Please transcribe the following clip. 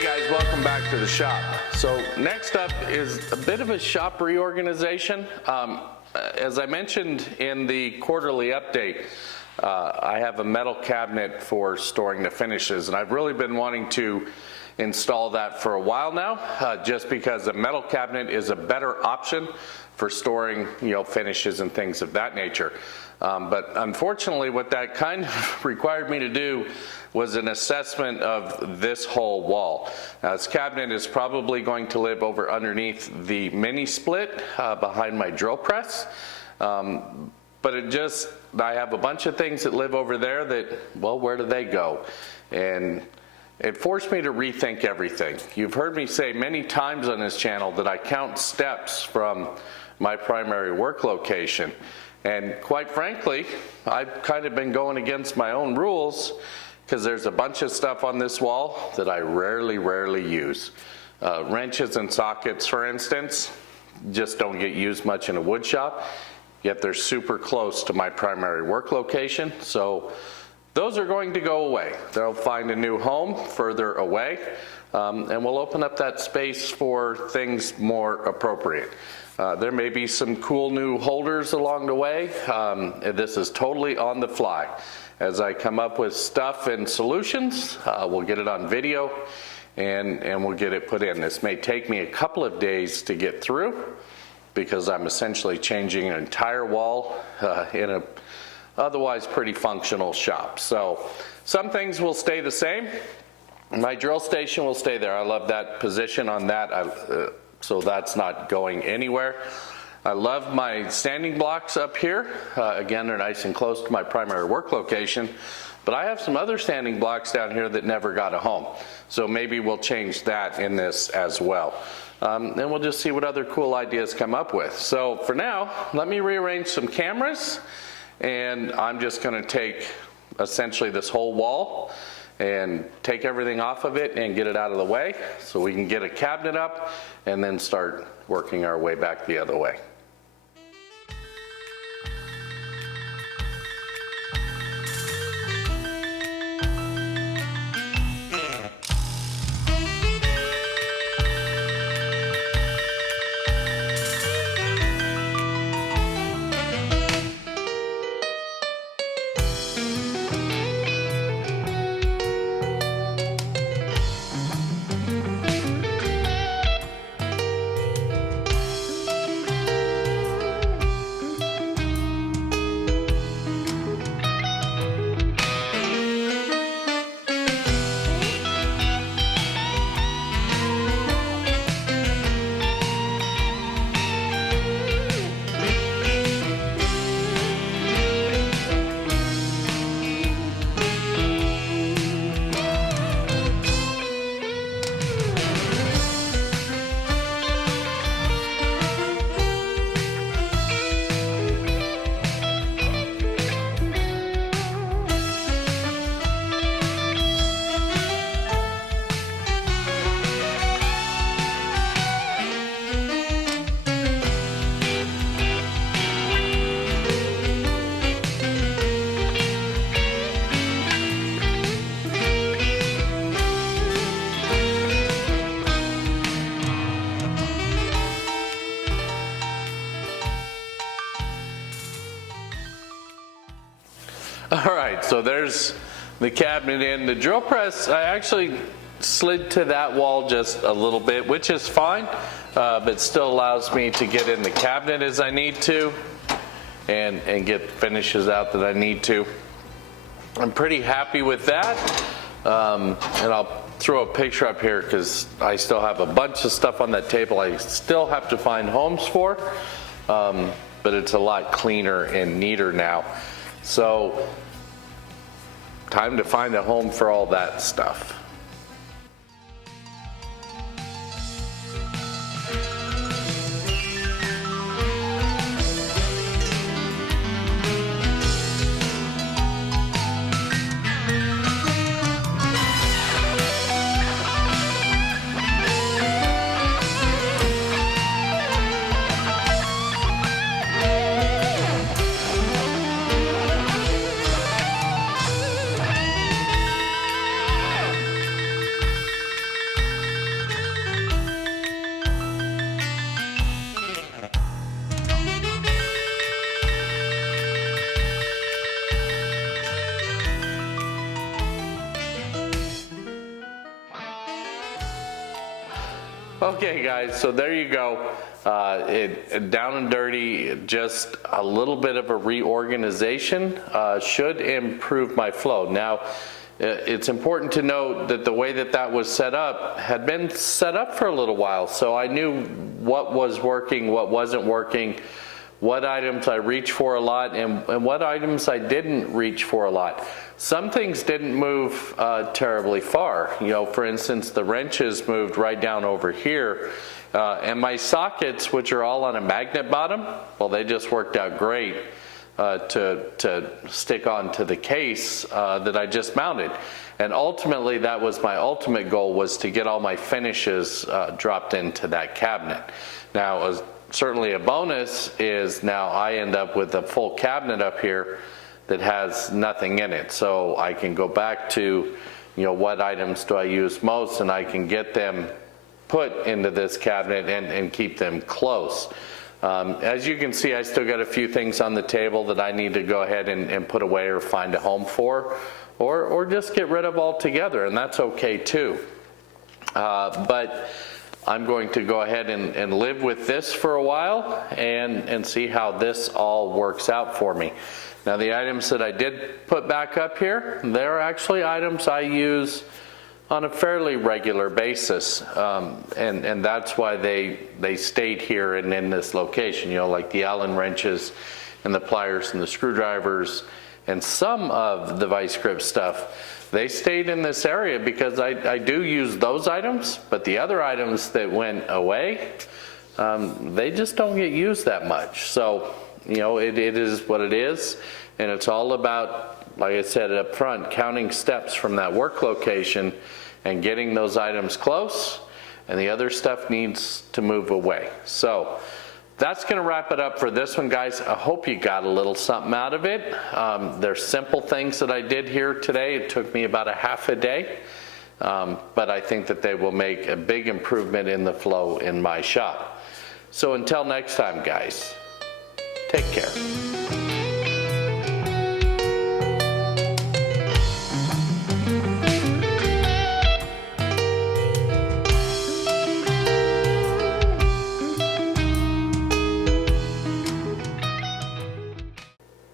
Hey guys, welcome back to the shop. So next up is a bit of a shop reorganization. As I mentioned in the quarterly update, I have a metal cabinet for storing the finishes, and I've really been wanting to install that for a while now, just because a metal cabinet is a better option for storing, finishes and things of that nature. But unfortunately, what that kind of required me to do was an assessment of this whole wall. Now, this cabinet is probably going to live over underneath the mini split behind my drill press. But I have a bunch of things that live over there that, well, where do they go? And it forced me to rethink everything. You've heard me say many times on this channel that I count steps from my primary work location. And quite frankly, I've kind of been going against my own rules because there's a bunch of stuff on this wall that I rarely use. Wrenches and sockets, for instance, just don't get used much in a wood shop, yet they're super close to my primary work location. So those are going to go away. They'll find a new home further away, and we'll open up that space for things more appropriate. There may be some cool new holders along the way. This is totally on the fly. As I come up with stuff and solutions, we'll get it on video and we'll get it put in. This may take me a couple of days to get through because I'm essentially changing an entire wall in a otherwise pretty functional shop. So some things will stay the same. My drill station will stay there. I love that position on that. So that's not going anywhere. I love my standing blocks up here. Again, they're nice and close to my primary work location, but I have some other standing blocks down here that never got a home. So maybe we'll change that in this as well. And we'll just see what other cool ideas come up with. So for now, let me rearrange some cameras, and I'm just gonna take essentially this whole wall and take everything off of it and get it out of the way so we can get a cabinet up and then start working our way back the other way. All right, so there's the cabinet in. The drill press, I actually slid to that wall just a little bit, which is fine, but still allows me to get in the cabinet as I need to and get finishes out that I need to. I'm pretty happy with that, and I'll throw a picture up here because I still have a bunch of stuff on that table I still have to find homes for, but it's a lot cleaner and neater now. So, time to find a home for all that stuff. Okay guys, so there you go. Down and dirty, just a little bit of a reorganization should improve my flow. Now, it's important to note that the way that that was set up had been set up for a little while, so I knew what was working, what wasn't working, what items I reached for a lot, and what items I didn't reach for a lot. Some things didn't move terribly far. You know, for instance, the wrenches moved right down over here, and my sockets, which are all on a magnet bottom, well, they just worked out great to stick onto the case that I just mounted. And ultimately, that was my ultimate goal, was to get all my finishes dropped into that cabinet. Now, certainly a bonus is now I end up with a full cabinet up here that has nothing in it. So I can go back to, you know, what items do I use most, and I can get them put into this cabinet and keep them close. As you can see, I still got a few things on the table that I need to go ahead and put away or find a home for, or just get rid of altogether, and that's okay too. But I'm going to go ahead and live with this for a while and see how this all works out for me. Now, the items that I did put back up here, they're actually items I use on a fairly regular basis, and that's why they stayed here and in this location, you know, like the Allen wrenches and the pliers and the screwdrivers and some of the vice grip stuff. They stayed in this area because I do use those items, but the other items that went away, they just don't get used that much. So, you know, it is what it is, and it's all about, like I said up front, counting steps from that work location and getting those items close, and the other stuff needs to move away. So that's going to wrap it up for this one, guys. I hope you got a little something out of it. There's simple things that I did here today. It took me about a half a day, but I think that they will make a big improvement in the flow in my shop. So until next time, guys, take care.